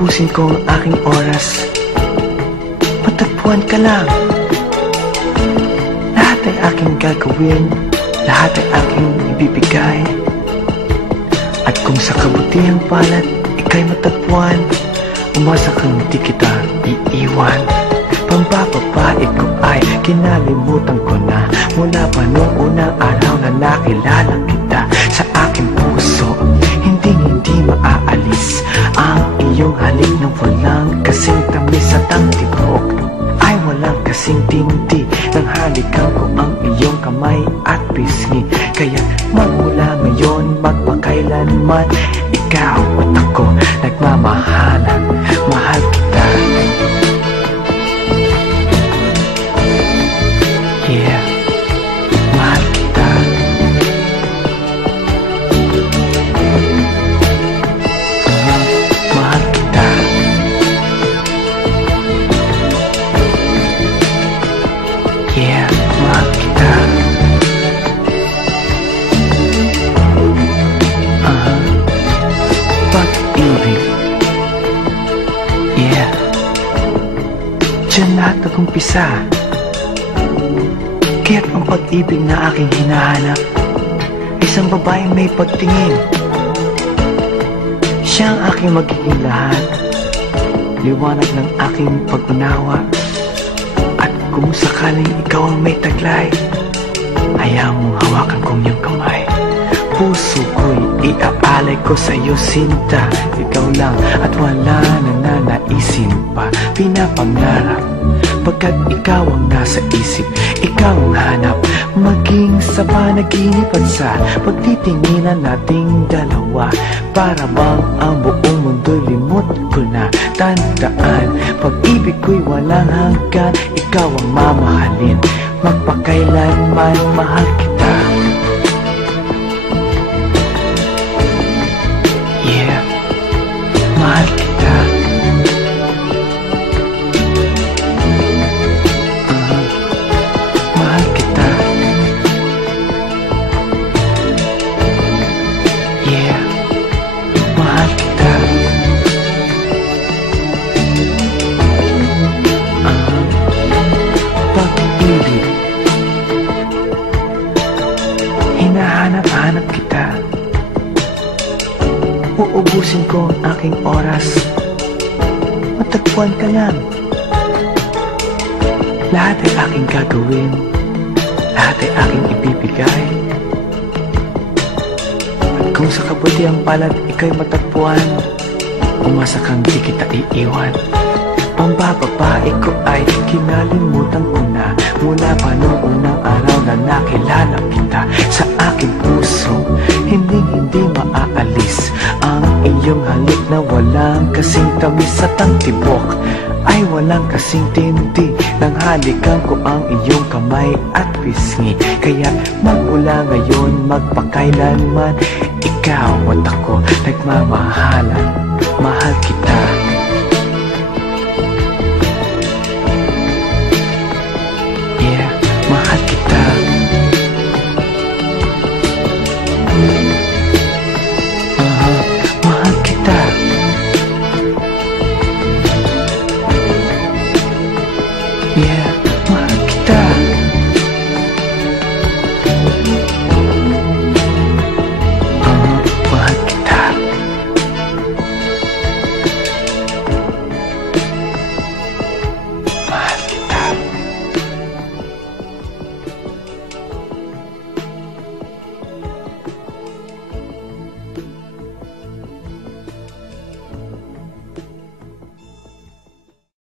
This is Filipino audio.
Uubusin ko ang aking oras, matagpuan ka lang. Lahat ay aking gagawin, lahat ay aking ibibigay. At kung sa kabutihang palad ika'y matagpuan, umasa kang di kita iiwan. Pambababait ko ay kinalimutan ko na, mula pa noong unang araw na nakilala kita. Sa aking puso, hindi maaalis ang iyong halik na walang kasing tamis at ang tibok ay walang kasing tindi ng halikan ko ang iyong kamay at pisngi. Kaya magmula ngayon, magpakailanman, ikaw at ako nagmamahalan. Mahal kita. Yeah, mahal kita. Mahal kita. Yeah, mahal kita. Pag-ibig. Yeah, diyan lahat nag-umpisa. Kaya't ang pag-ibig na aking hinahanap, isang babaeng may pagtingin. Siya ang aking magiging lahat, liwanag ng aking pag-unawa. At kung sakaling ikaw ang may taglay, hayaan mong hawakan kong iyong kamay. Puso ko'y iaalay ko sa'yo, sinta. Ikaw lang at wala na nanaisin pa. Pinapangarap pagkat ikaw ang nasa isip, ikaw ang hanap, maging sa panaginip at sa pagtitinginan nating dalawa. Para bang ang buong mundo'y limot ko na. Tandaan, pag-ibig ko'y walang hanggan, ikaw ang mamahalin, magpakailanman mahal kita. Yeah, mahal kita. Mahal kita. Yeah, mahal kita. Pag-ibig, hinahanap-hanap kita. Uubusin ko ang aking oras, matagpuan ka lang. Lahat ay aking gagawin, lahat ay aking ibibigay. At kung sa kabutihang palad ika'y matagpuan, umasa kang di kita iiwan. Pambababae ko ay kinalimutan ko na, mula pa noong unang araw na nakilala kita. Sa aking puso, hindi maaalis ang iyong halik na walang kasing tamis at ang tibok ay walang kasing tindi ng halikan ko ang iyong kamay at pisngi. Kaya magmula ngayon, magpakailanman, ikaw at ako nagmamahalan. Mahal kita.